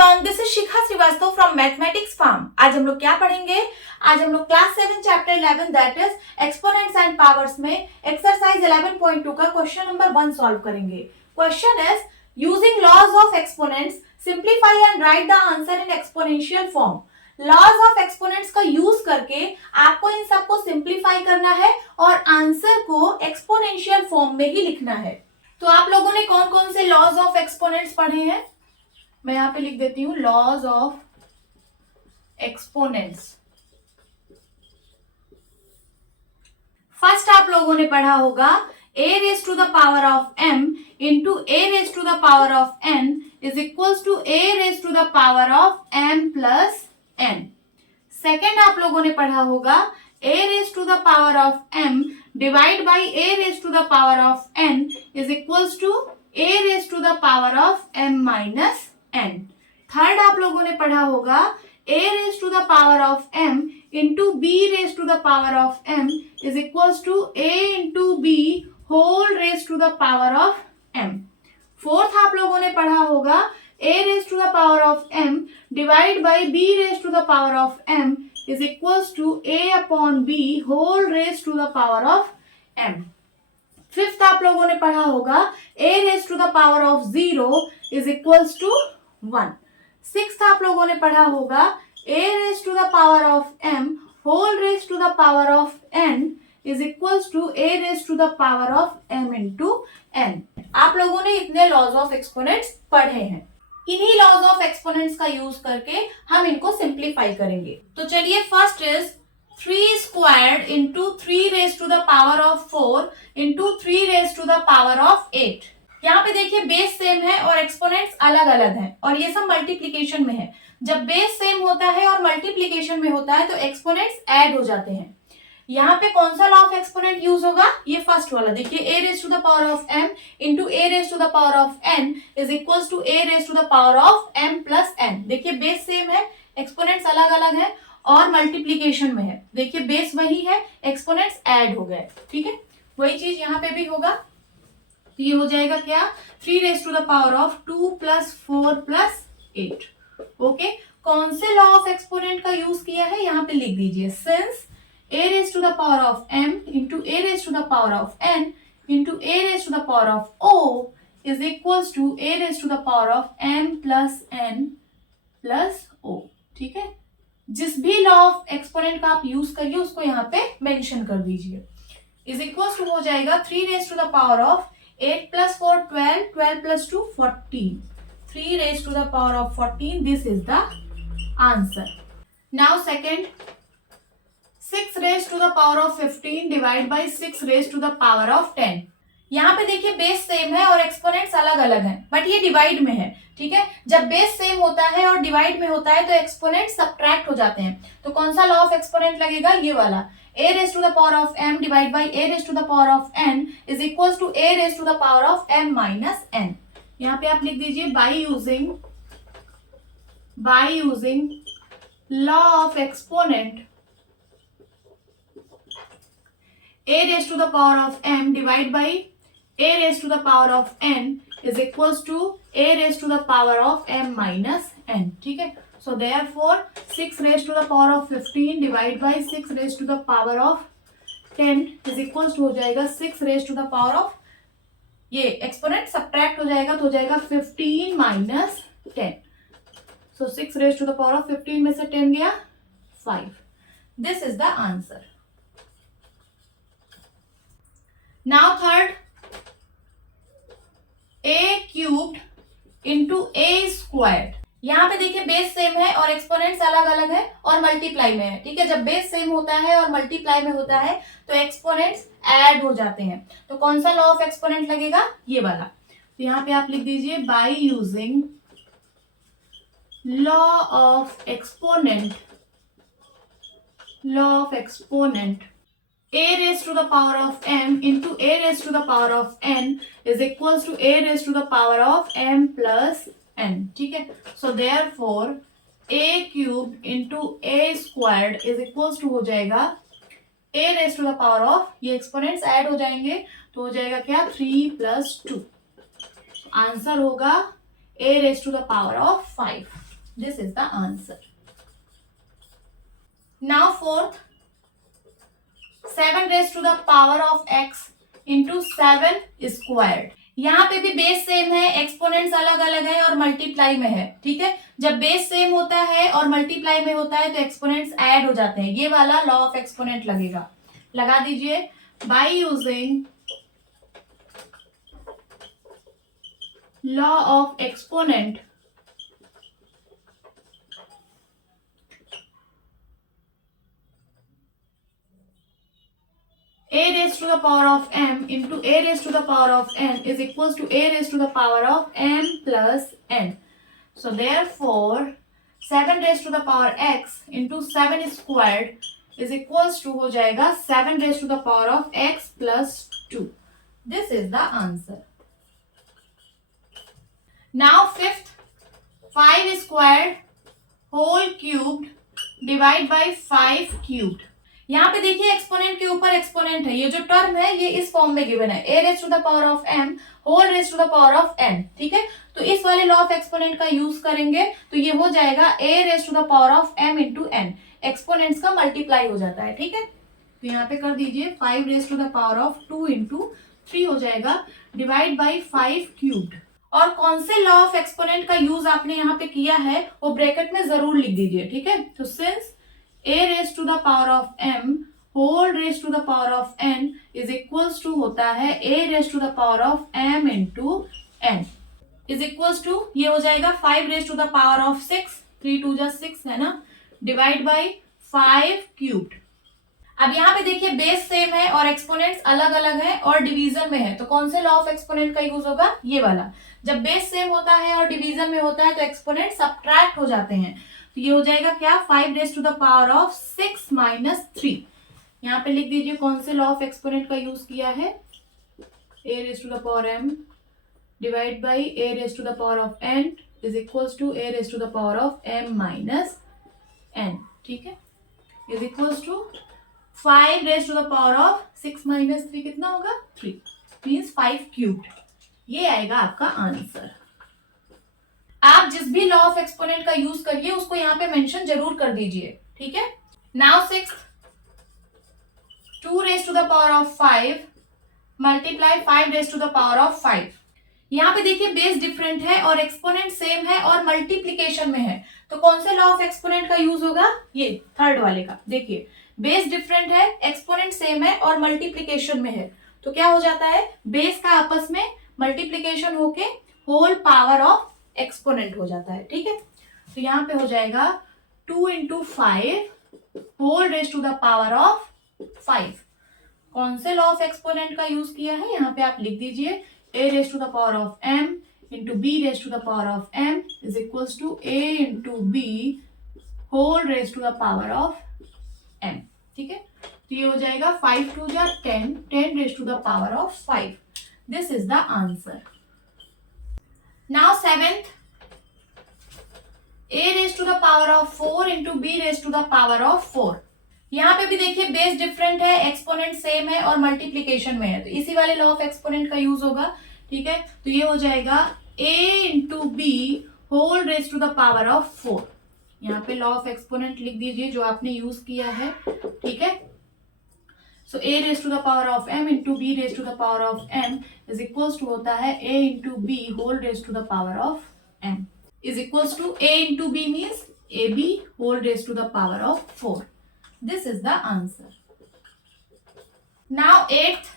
Everyone, this is Shikha Srivastava from mathematics farm. आज हम लोग क्या पढ़ेंगे? आज हम लोग class 7 chapter 11 that is exponents and powers में एक्सरसाइज 11.2 का क्वेश्चन नंबर 1 सॉल्व करेंगे। Question is using laws of exponents simplify and write the answer in exponential form. Laws of exponents का यूज करके आपको इन सबको सिंप्लीफाई करना है और आंसर को एक्सपोनेंशियल फॉर्म में ही लिखना है। तो आप लोगों ने कौन कौन से लॉज ऑफ एक्सपोनेंट्स पढ़े हैं? मैं यहां पे लिख देती हूं लॉज ऑफ एक्सपोनेंट्स। फर्स्ट आप लोगों ने पढ़ा होगा a raised to the power of m into a raised to the power of n is equals to a raised to the power of m plus n। Second आप लोगों ने पढ़ा होगा a raised to the power of m divide by a raised to the power of n is equals to a raised to the power of m minus n। Third आप लोगों ने पढ़ा होगा a raised to the power of m into b raised to the power of m is equals to a into b whole raised to the power of m। Fourth आप लोगों ने पढ़ा होगा a raised to the power of m divide by b raised to the power of m is equals to a upon b whole raised to the power of m। Fifth आप लोगों ने पढ़ा होगा a raised to the power of 0 is equals to 1। Sixth आप लोगों ने पढ़ा होगा a raised to the power of m whole raised to the power of n is equals to a raised to the power of m into n। आप लोगों ने इतने laws of exponents पढ़े हैं। इन्हीं लॉज ऑफ एक्सपोनेंट्स का use करके हम इनको सिंप्लीफाई करेंगे। तो चलिए, first is 3 squared into 3 raise to the power of 4 into 3 raise to the power of 8। यहाँ पे देखिए बेस सेम है और एक्सपोनेंट्स अलग अलग हैं और ये सब मल्टीप्लीकेशन में है। जब बेस सेम होता है और मल्टीप्लीकेशन में होता है तो एक्सपोनेंट्स ऐड हो जाते हैं। यहाँ पे कौन सा लॉ ऑफ एक्सपोनेंट यूज होगा? ये फर्स्ट वाला देखिए, a raise to the power of m into a raise to the power of n is equals to a raise to the power of m plus n। देखिए base same है, exponents अलग अलग है और multiplication में है। देखिए base वही है, एक्सपोनेंट्स ऐड हो गए। ठीक है, वही चीज यहाँ पे भी होगा। तो ये हो जाएगा क्या? 3 raise to the power of 2 plus 4 plus 8। Okay, कौन से लॉ ऑफ एक्सपोनेंट का यूज किया है यहाँ पे लिख दीजिए। Since a raised to the power of m into a raised to the power of n into a raised to the power of o is equals to a raised to the power of m plus n plus o। ठीक है, जिस भी law of exponent का आप use करिए उसको यहाँ पे मेंशन कर दीजिए। इज इक्वल्स टू हो जाएगा 3 raise to the power of 8 plus 4 12 12 plus 2 14। 3 raise to the power of 14, this is the answer. Now second, 6 raise to the power of 15 divide by 6 raise to the power of 10। यहाँ पे देखिए base same है और exponents अलग अलग हैं, but ये divide में है। ठीक है, जब बेस सेम होता है और डिवाइड में होता है तो एक्सपोनेंट सब्ट्रैक्ट हो जाते हैं। तो कौन सा लॉ ऑफ एक्सपोनेंट लगेगा? ये वाला, a raise to the power of m divide by a raise to the power of n is equals to a raise to the power of m minus n। यहाँ पे आप लिख दीजिए by using law of exponent a raised to the power of m divide by a raised to the power of n is equals to a raised to the power of m minus n। ठीक है, so therefore 6 raised to the power of 15 divide by 6 raised to the power of 10 is equals to हो जाएगा 6 raised to the power of, ये exponent subtract हो जाएगा तो हो जाएगा 15 minus 10। so 6 raised to the power of 15 में से 10 गया 5। This is the answer. Now third, a cubed into a squared. यहाँ पे देखिए बेस सेम है और एक्सपोनेंट्स अलग अलग है और मल्टीप्लाई में है। ठीक है, जब बेस सेम होता है और मल्टीप्लाई में होता है तो एक्सपोनेंट्स ऐड हो जाते हैं। तो कौन सा लॉ ऑफ एक्सपोनेंट लगेगा? ये वाला। तो यहाँ पे आप लिख दीजिए by using law of exponent a raised to the power of m into a raised to the power of n is equals to a raised to the power of m plus n। ठीक है, so therefore a cubed into a squared is equals to हो जाएगा a raised to the power of, ये exponents add हो जाएंगे तो हो जाएगा क्या? 3 plus 2। आंसर होगा a raised to the power of 5। This is the answer. Now fourth, 7 raised to the power of x into 7 squared. यहाँ पे भी बेस सेम है, एक्सपोनेंट्स अलग अलग है और मल्टीप्लाई में है, ठीक है। जब बेस सेम होता है और मल्टीप्लाई में होता है तो एक्सपोनेंट्स ऐड हो जाते हैं। ये वाला लॉ ऑफ एक्सपोनेंट लगेगा, लगा दीजिए। By using law of exponent, a raised to the power of m into a raised to the power of n is equals to a raised to the power of m plus n. So therefore 7 raised to the power x into 7 squared is equals to हो जाएगा 7 raised to the power of x plus 2. This is the answer. Now fifth, 5 squared whole cubed divide by 5 cubed. यहाँ पे देखिए exponent के ऊपर exponent है, ये जो टर्म है ये इस फॉर्म में गिवन है, a raise to the power of m whole raise to the power of n, ठीक है। तो इस वाले लॉ ऑफ एक्सपोनेंट का यूज करेंगे तो ये हो जाएगा a raise to the power of m into n, exponents का मल्टीप्लाई हो जाता है, ठीक है। तो यहाँ पे कर दीजिए 5 raise to the power of 2 into 3 हो जाएगा डिवाइड बाई 5 क्यूब्ड। और कौन से लॉ ऑफ एक्सपोनेंट का यूज आपने यहाँ पे किया है वो ब्रैकेट में जरूर लिख दीजिए, ठीक है। तो since a raised to the power of m whole raised to the power of n is equals to होता है a raised to the power of m into n is equals to ये हो जाएगा 5 raised to the power of 6, 3 2 जा 6 है ना, divide by 5 cubed. अब यहाँ पे देखिए बेस सेम है और एक्सपोनेंट्स अलग अलग है और डिवीजन में है, तो कौन से लॉ ऑफ एक्सपोनेंट का यूज होगा, ये वाला। जब बेस सेम होता है और डिवीजन में होता है तो एक्सपोनेंट सब्ट्रैक्ट हो जाते हैं, तो ये हो जाएगा क्या 5 raise to the power of 6 minus 3। यहाँ पे लिख दीजिए कौन से लॉ ऑफ एक्सपोनेंट का यूज किया है, a raise to the power m divide by a raise to the power of n is equals to a raise to the power of m minus n, ठीक है, is equals to 5 raise to the power of 6 minus 3 कितना होगा 3, means 5 cubed. ये आएगा आपका answer. आप जिस भी लॉ ऑफ एक्सपोनेंट का यूज करिए उसको यहाँ पे मेंशन जरूर कर दीजिए, ठीक है। Now 6 2 raise to the power of 5 multiply 5 raise to the power of 5। यहाँ पे देखिए बेस डिफरेंट है और एक्सपोनेंट सेम है और मल्टीप्लीकेशन में है, तो कौन से लॉ ऑफ एक्सपोनेंट का यूज होगा, ये थर्ड वाले का। देखिए बेस डिफरेंट है, एक्सपोनेंट सेम है और मल्टीप्लीकेशन में है, तो क्या हो जाता है बेस का आपस में मल्टीप्लीकेशन होके होल पावर ऑफ एक्सपोनेंट हो जाता है, ठीक है। तो यहाँ पे हो जाएगा 2 into 5 whole raise to the power of 5। कौन से लॉ ऑफ एक्सपोनेंट का यूज किया है यहाँ पे आप लिख दीजिए a raise to the power of m into b raise to the power of m is equals to a into b whole raise to the power of m, ठीक है। तो ये हो जाएगा 5 2 जा 10 10 raise to the power of 5। This is the answer. Now 7th, a raised to the power of 4 into b raised to the power of 4। यहाँ पे भी देखिए बेस डिफरेंट है, एक्सपोनेंट सेम है और मल्टीप्लीकेशन में है, तो इसी वाले लॉ ऑफ एक्सपोनेंट का यूज होगा, ठीक है। तो ये हो जाएगा a into b whole raise to the power of 4। यहाँ पे लॉ ऑफ एक्सपोनेंट लिख दीजिए जो आपने यूज किया है, ठीक है। So a raised to the power of m into b raised to the power of n is equals to होता है a into b whole raised to the power of m is equals to a into b means ab whole raised to the power of 4. This is the answer. Now 8th,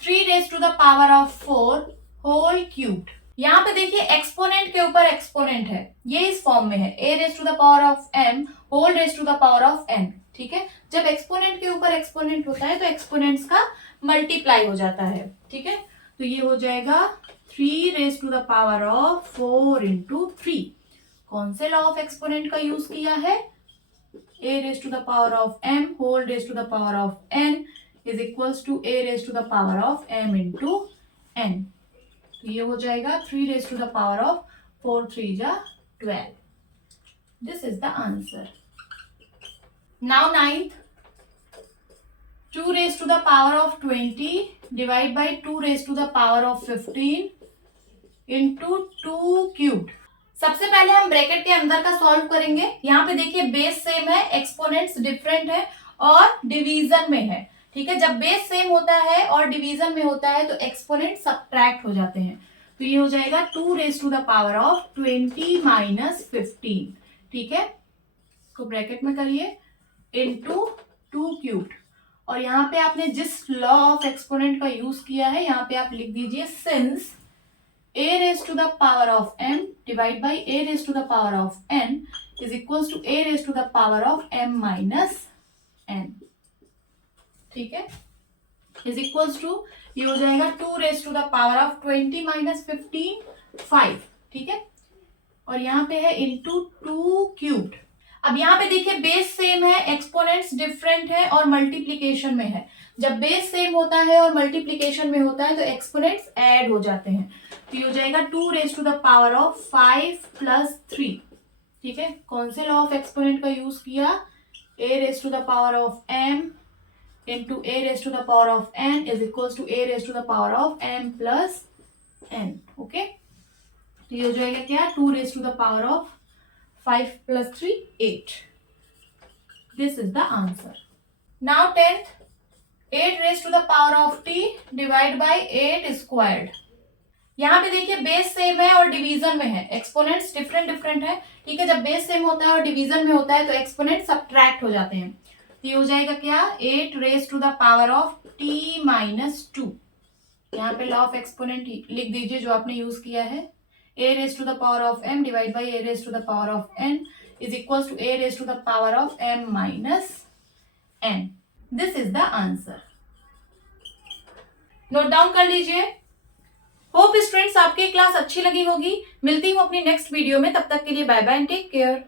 3 raised to the power of 4 whole cubed। यहाँ पे देखिए exponent के ऊपर exponent है, ये इस form में है a raised to the power of m whole raised to the power of n, ठीक है। जब एक्सपोनेंट के ऊपर एक्सपोनेंट होता है तो एक्सपोनेंट्स का मल्टीप्लाई हो जाता है, ठीक है। तो ये हो जाएगा 3 raise to the power of 4 into 3। कौन से लॉ ऑफ एक्सपोनेंट का यूज किया है, a raise to the power of m whole raise to the power of n is equals to a raise to the power of m into n। तो ये हो जाएगा 3 raise to the power of 4 3 जा 12। This is the answer. Now 9th, 2 raised to the power of 20 divide by 2 raised to the power of 15 into 2 cubed। सबसे पहले हम bracket के अंदर का सॉल्व करेंगे। यहाँ पे देखिए बेस सेम है, एक्सपोनेंट्स डिफरेंट है और डिवीजन में है। ठीक है, जब बेस सेम होता है और डिवीजन में होता है तो एक्सपोनेंट सब्ट्रैक्ट हो जाते हैं। तो ये हो जाएगा 2 raise to the power of 20 minus 15। ठीक है, इसको ब्रैकेट में करिए, इंटू 2 क्यूब। और यहाँ पे आपने जिस लॉ ऑफ एक्सपोनेंट का यूज किया है यहाँ पे आप लिख दीजिए since a raised to the power of m divided by a raised to the power of n is equals to a raised to the power of m minus n। ठीक है, is equals to ये हो जाएगा 2 raised to the power of 20 minus 15 5। ठीक है, और यहाँ पे है इंटू 2 क्यूब्ड। अब यहाँ पे देखिए बेस सेम है, एक्सपोनेंट्स डिफरेंट है और मल्टीप्लीकेशन में है। जब बेस सेम होता है और मल्टीप्लीकेशन में होता है तो एक्सपोनेंट्स ऐड हो जाते हैं। तो ये हो जाएगा 2 raise to the power of 5 plus 3। ठीक है, कौन से लॉ ऑफ एक्सपोनेंट का यूज किया, a raise to the power of m into a raise to the power of n is equals to a raise to the power of m plus n। Okay, तो ये हो जाएगा क्या, 2 raise to the power of 5 plus 3 8। This is the answer. Now 10th, 8 raised to the power of t divided by 8 squared। यहाँ पे देखिए base same है और डिवीजन में है, एक्सपोनेंट्स डिफरेंट है। ठीक है, जब बेस सेम होता है और डिवीजन में होता है तो एक्सपोनेंट सब्ट्रैक्ट हो जाते हैं। तो ये हो जाएगा क्या, 8 raise to the power of t minus 2। यहाँ पे लॉ ऑफ एक्सपोनेंट लिख दीजिए जो आपने यूज किया है, a raised to the power of m divided by a raised to the power of n is equals to a raised to the power of m minus n। This is the answer। Note down कर लीजिए। Hope students आपकी class अच्छी लगी होगी। मिलती हूँ अपनी next video में, तब तक के लिए bye bye and take care.